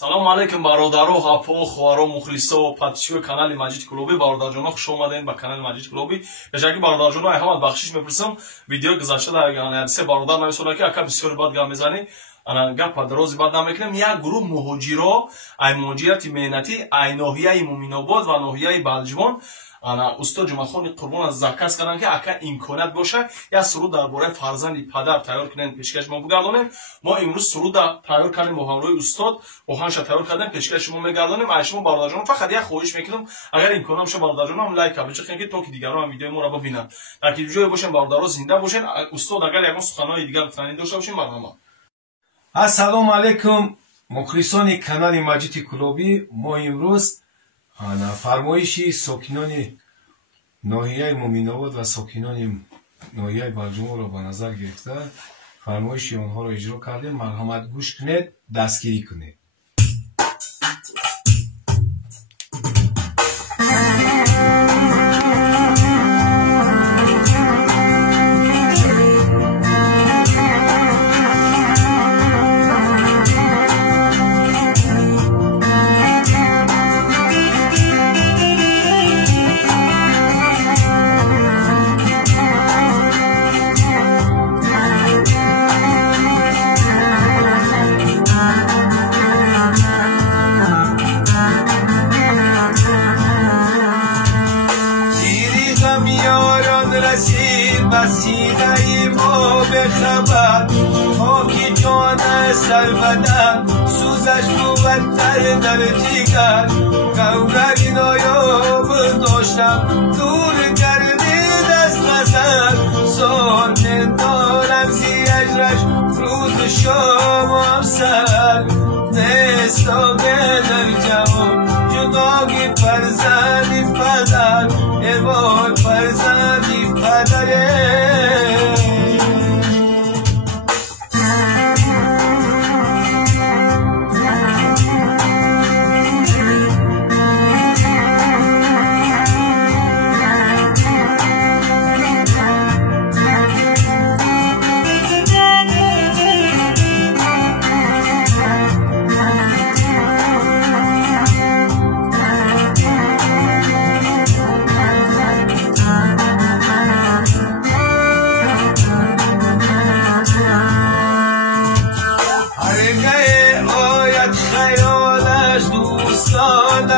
салому алайкум бародаро, ҳапо, хӯаро, мухлисо ва подписчиёи канали Маҷид Кулуби. Бародарҷоно, хуш омадед ба канали Маҷид Кулуби. Бешаки бародарҷоно, ҳамат бахшиш мепурсам. Видеои гузашта дар ҳадисе бародар намесонад ки ака бисёри бад гап мезанӣ. Ана гапа дарози бад намекунем. Як гурӯҳ муҳоҷиро, ай муҳоҷирати меҳнатӣ, ай ноҳияи Муъминобод ва ноҳияи Балҷивон ана устод Ҷумъатхони Қурбон аз заказ карданд ки ака имконият боша як суруд дар бораи фарзанди падар тайёр кунем, пешкаш мо бигардонем. Мо имрӯз суруда тайёр кардем бо ҳамроҳи устод, оҳангша тайёр кардем, пешкаш шумо мегардонем. Ай шумо бародарҷонам, фақат як хоҳиш мекунам, агар имкон боша бародарҷонам лайк кабиҷ кунед ки то ки дигарон ҳам видеои моро бибинанд. Дар ки ҷое бошем бародаро зинда бошен. Устод агар ягон суханҳои дигар гуфтанӣ дошта бошем марҳамат. Ассалому алайкум мухлисони канали Маҷиди Кулуби. Мо имрӯз фармоиши сокинони ноҳияи Муъминобод ва сокинони ноҳияи Балҷивонро ба назар гирифта фармоиши онҳоро иҷро кардем. Марҳамат гӯш кунед, дастгирӣ кунед. بسیدهی ما به خبر خاکی جان سر بدن سوزش بود در جگر گوهری نایاب داشتم دور گردید از نظر سال دارم زی اجرش روز شام و همسر نستاگه در جوان جداگی فرزندی پدر عباد فرزندی پدره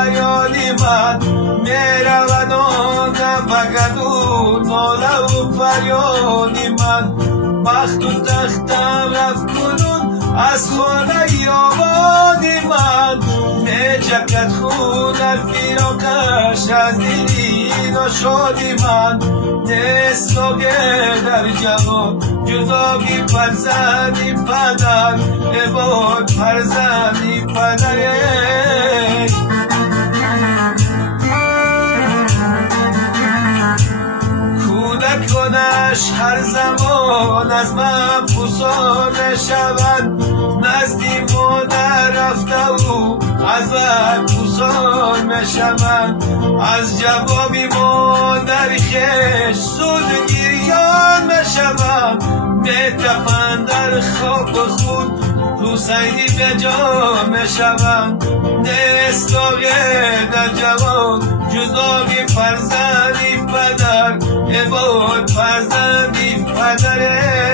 لیالی من میرود آدم بگدون ناله و فریادی من بخت و تختم رفت کنون از خانه آبادی من نجکت خون در فیراقش از دیلی ناشادی من نستاگه در جوان جداگی فرزندی پدر عباد فرزندی پدره کنش هر زمان از من پوسانه شود نزدی مادر رفته و از من پوسانه شود از جوابی مادر خش سود گریان شود نتفن در خواب خود حسینی به جان شود نستاگه در جوان جداگی فرزندی پدر عباد فرزندی پدره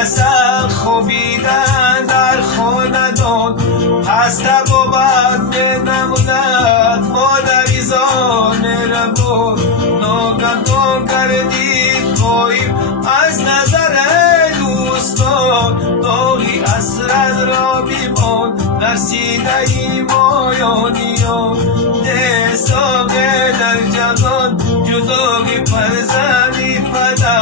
کسل خوابیدن در خاندان پس تبابت به نموند مادری زانه ربان ناگهان گردید غایب از نظر دوستان داغی اسرت را بیمان در سینه مایانیان دستاغ در جهان جداگی فرزندی پدر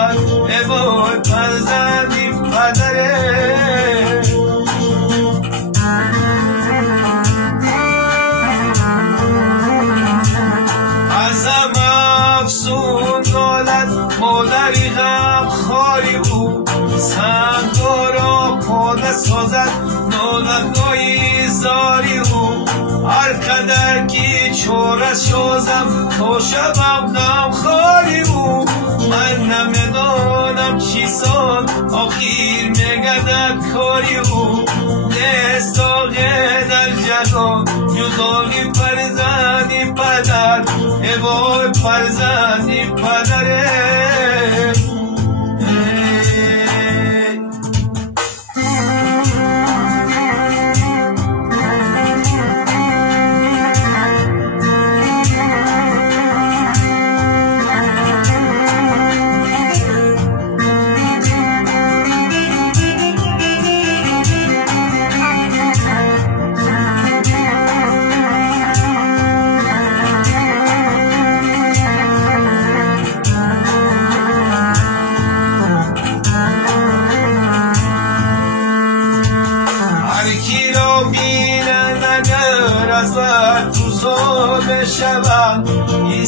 مادری غم خاری او سنگارا پاده سازد نالگایی زاری او هر قدر که چوره شازم تا شبم غم خاری او من نمیدانم چی سال آخیر میگردد کاری او دستاغه در جهان جدایی فرزندی پدر ای وای فرزندی پدره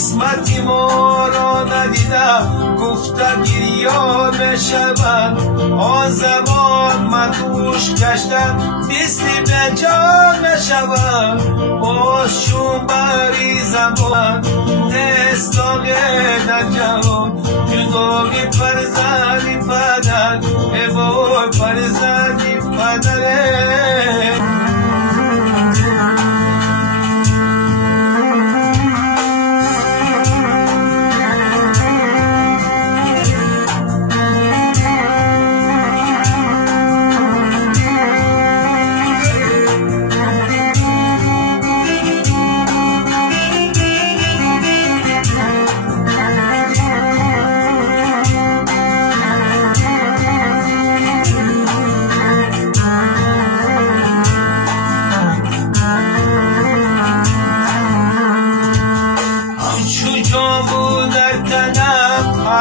اسمتی ما را ندیدم گفتم گریان بشود آن زمان من دوش کشتم مثلی به جان بشود باز شون بری زمان نستاقه در جهان جدایی فرزندی پدر ای وای فرزندی پدره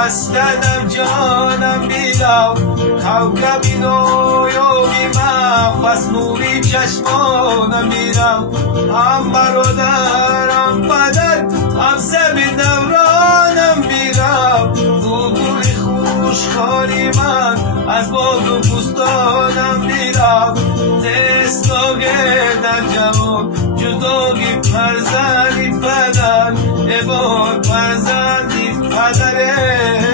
هستم جانم بیدم کوکبی نویومی من پس نوری چشمانم میرم هم برادرم پدر هم زمین دورانم میرم گل خوشخاری من از باغ و بستانم میرم دستاگه در جوان جدایی فرزندی پدر ای وای فرزندی پدره